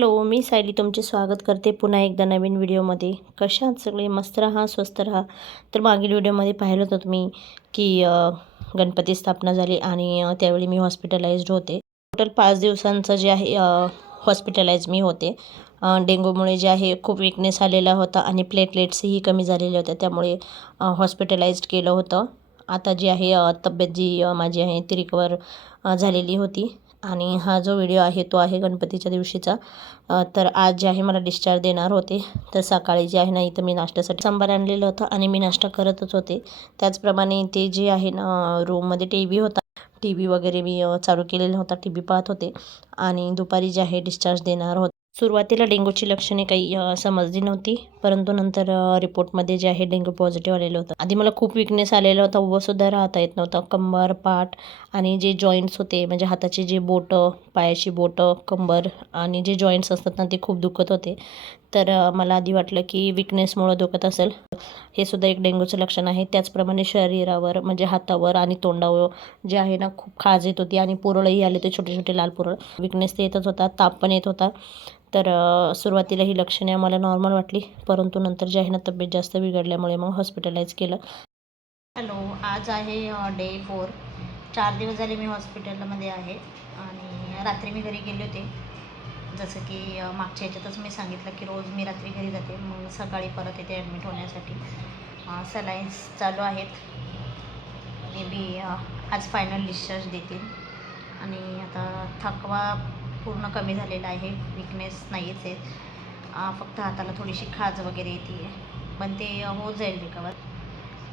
Hello मी सायली तुमचे स्वागत करते पुन्हा एकदा नवीन व्हिडिओमध्ये. कशा सगळे? मस्त राहा स्वस्त राहा. तर मागील व्हिडिओमध्ये पाहिलं होतं तुम्ही की गणपती स्थापना झाली आणि त्यावेळी मी हॉस्पिटलाइज्ड होते. टोटल पाच दिवसांचं जे आहे हॉस्पिटलाइज मी होते. डेंगूमुळे जे आहे खूप विकनेस आलेला होता आणि प्लेटलेट्सही कमी झालेल्या होत्या. त्यामुळे हॉस्पिटलाइज्ड केलं होतं. आता जी आहे तब्येत जी माझी आहे ती रिकवर झालेली होती. आणि हा जो व्हिडिओ आहे तो आहे गणपतीच्या दिवशीचा. तर आज जे आहे मला डिस्चार्ज देणार होते. तर सकाळी जे आहे ना इथं मी नाश्त्यासाठी सांबार आणलेलं होतं आणि मी नाश्ता करतच होते. त्याचप्रमाणे ते जे आहे ना रूममध्ये टी व्ही होता. टी व्ही वगैरे मी चालू केलेला होता. टी व्ही पाहत होते. आणि दुपारी जे आहे डिस्चार्ज देणार होते. सुरुवातीला डेंग्यूची लक्षणे काही समजली नव्हती. परंतु नंतर रिपोर्टमध्ये जे आहे डेंग्यू पॉझिटिव्ह आलेलं होतं. आधी मला खूप विकनेस आलेला होता उभंसुद्धा राहता येत नव्हतं. कंबर पाठ आणि जे जॉईंट्स होते म्हणजे हाताची जे बोटं पायाची बोटं कंबर आणि जे जॉईंट्स असतात ना ते खूप दुखत होते. तर मला आधी वाटलं की विकनेसमुळं दुखत असेल. हे सुद्धा एक डेंग्यूचं लक्षण आहे. त्याचप्रमाणे शरीरावर म्हणजे हातावर आणि तोंडावर जे आहे ना खूप खाज येत होती आणि पुरळही आले होते छोटे छोटे लाल पुरळ. विकनेस ते येतच होता ताप पण येत होता. तर सुरुवातीला ही लक्षणे आम्हाला नॉर्मल वाटली. परंतु नंतर जे आहे ना तब्येत जास्त बिघडल्यामुळे मग हॉस्पिटलाइज केलं. हॅलो आज आहे डे फोर चार दिवस झाले मी हॉस्पिटलमध्ये आहे. आणि रात्री मी घरी गेले होते. जसं की मागच्या ह्याच्यातच मी सांगितलं की रोज मी रात्री घरी जाते मग सकाळी परत येते ॲडमिट होण्यासाठी. सलाईन्स चालू आहेत. मे बी आज फायनल डिस्चार्ज देतील. आणि आता थकवा पूर्ण कमी झालेला आहे. विकनेस नाहीच आहे. फक्त हाताला थोडीशी खाज वगैरे येते. पण ते अ, होत जाईल रिकवर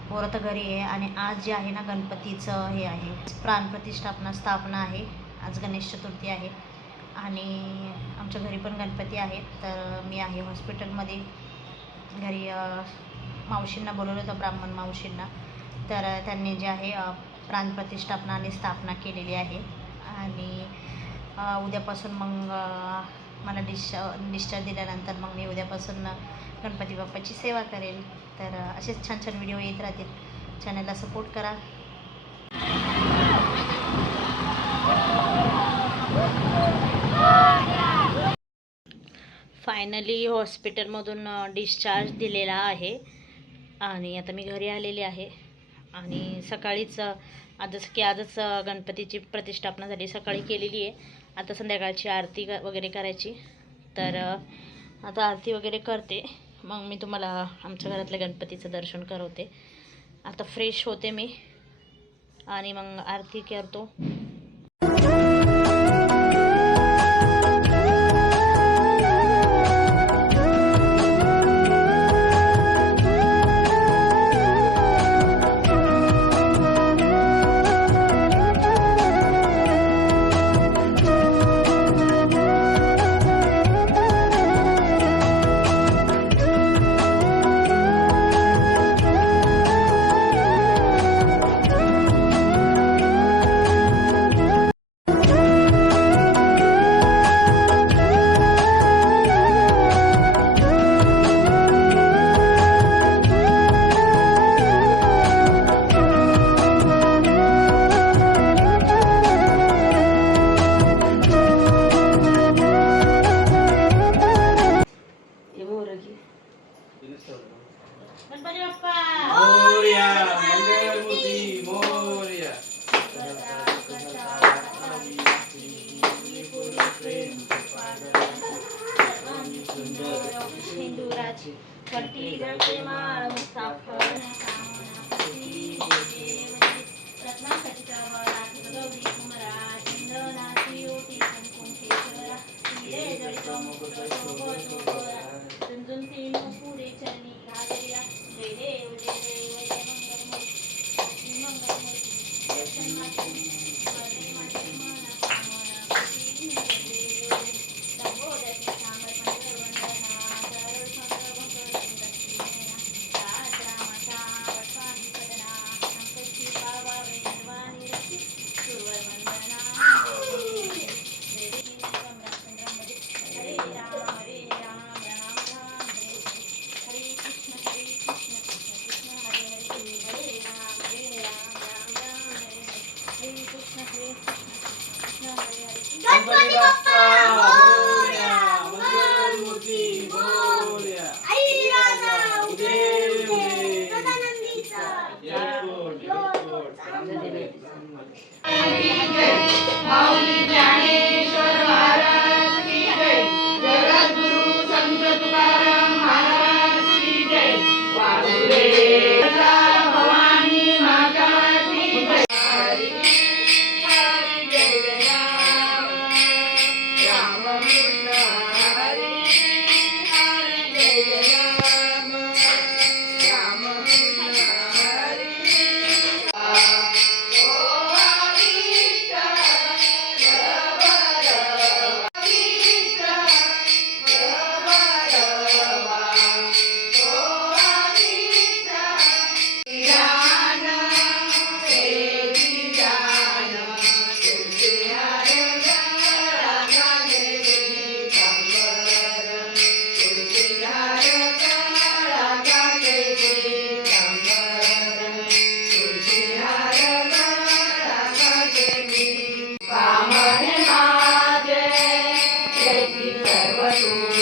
पोरं तर घरी आहे आणि आज जे आहे ना गणपतीचं हे आहे. प्राणप्रतिष्ठापना स्थापना आहे. आज गणेश चतुर्थी आहे. आणि आमच्या घरी पण गणपती आहेत. तर मी आहे हॉस्पिटलमध्ये. घरी मावशींना बोलवलं होतं ब्राह्मण मावशींना. तर त्यांनी जे आहे प्राणप्रतिष्ठापना आणि स्थापना केलेली आहे. आणि उद्यापासून मग मला डिश डिस्चार्ज दिल्यानंतर मग मी उद्यापासून गणपती बाप्पाची सेवा करेल. तर असेच छान छान व्हिडिओ येत राहतील. चॅनलला सपोर्ट करा. फायनली हॉस्पिटलमधून डिस्चार्ज दिलेला आहे. आणि आता मी घरी आलेले आहे. आणि सकाळीच जसं की आजच गणपतीची प्रतिष्ठापना झाली सकाळी केलेली आहे. आता संध्याकाळची आरती क- वगैरे करायची. तर आता आरती वगैरे करते. मग मी तुम्हाला आमच्या घरातल्या गणपतीचं दर्शन करवते. आता फ्रेश होते मी. आणि मग आरती करतो.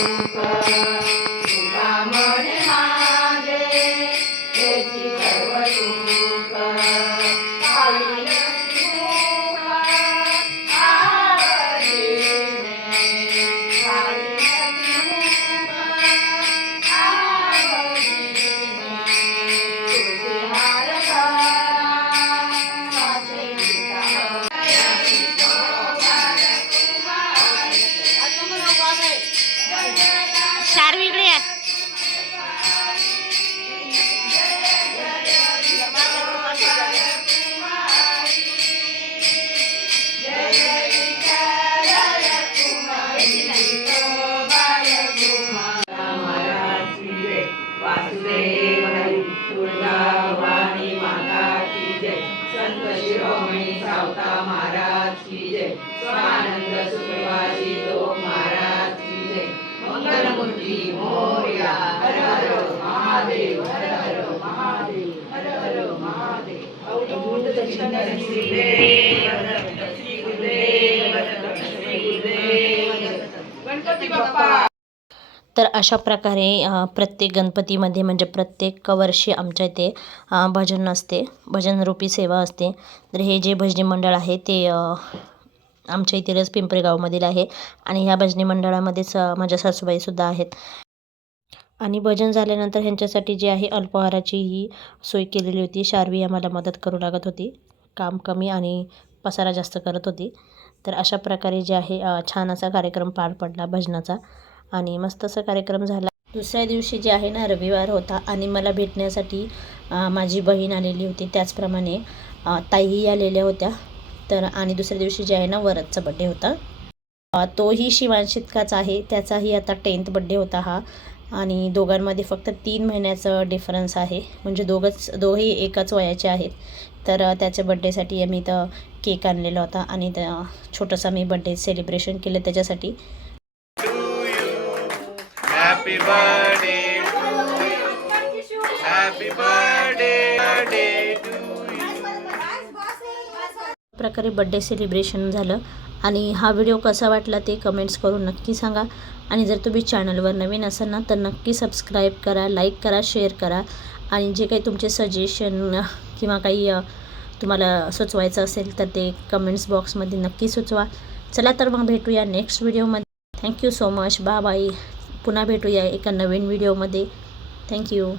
Bye. संत शिरोमणी सावता महाराज की जय. स्वानंद सुखवासी तो महाराज की जय. मंगलमूर्ती मोर्या. हर हर महादेव हर हर महादेव हर हर महादेव. अवधूत दक्षिण श्री गुरुदेव श्री गुरुदेव श्री गुरुदेव गणपती बाप्पा तर अशा प्रकारे प्रत्येक गणपतीमध्ये म्हणजे प्रत्येक वर्षी आमच्या इथे भजन असते भजनरूपी सेवा असते. तर हे जे भजनी मंडळ आहे ते आमच्या इथेच पिंपरी गावमधील आहे आणि ह्या भजनी मंडळामध्येच माझ्या सासूबाईसुद्धा आहेत. आणि भजन झाल्यानंतर ह्यांच्यासाठी जे आहे अल्पाहाराची ही सोय केलेली होती. शार्वी आम्हाला मदत करू लागत होती. काम कमी आणि पसारा जास्त करत होती. तर अशा प्रकारे जे आहे छान असा कार्यक्रम पार पडला भजनाचा. आणि मस्त असा कार्यक्रम झाला. दुसऱ्या दिवशी जे आहे ना रविवार होता आणि मला भेटण्यासाठी माझी बहीण आलेली होती. त्याचप्रमाणे ताईही आलेल्या होत्या. तर आणि दुसऱ्या दिवशी जे आहे ना वरदचा बड्डे होता. तोही शिवांशितकाच आहे. त्याचाही आता टेन्थ बड्डे होता हा. आणि दोघांमध्ये फक्त तीन महिन्याचं डिफरन्स आहे. म्हणजे दोघंच दोघेही एकाच वयाचे आहेत. तर त्याच्या बड्डेसाठी आम्ही तर केक आणलेला होता. आणि त्या छोटंसं मी बड्डे सेलिब्रेशन केलं त्याच्यासाठी. Happy birthday to you. Happy birthday, birthday to you. प्रकारे बड्डे सेलिब्रेशन झालं. आणि हा व्हिडिओ कसा वाटला ते कमेंट्स करून नक्की सांगा. आणि जर तुम्ही चॅनलवर नवीन असाल ना तर नक्की सबस्क्राईब करा लाईक करा शेअर करा. आणि जे काही तुमचे सजेशन किंवा काही तुम्हाला सुचवायचं असेल तर ते कमेंट्स बॉक्समध्ये नक्की सुचवा. चला तर मग भेटूया नेक्स्ट व्हिडिओमध्ये थँक्यू सो मच बा बाय पुन्हा भेटूया एका नवीन व्हिडिओमध्ये. थँक्यू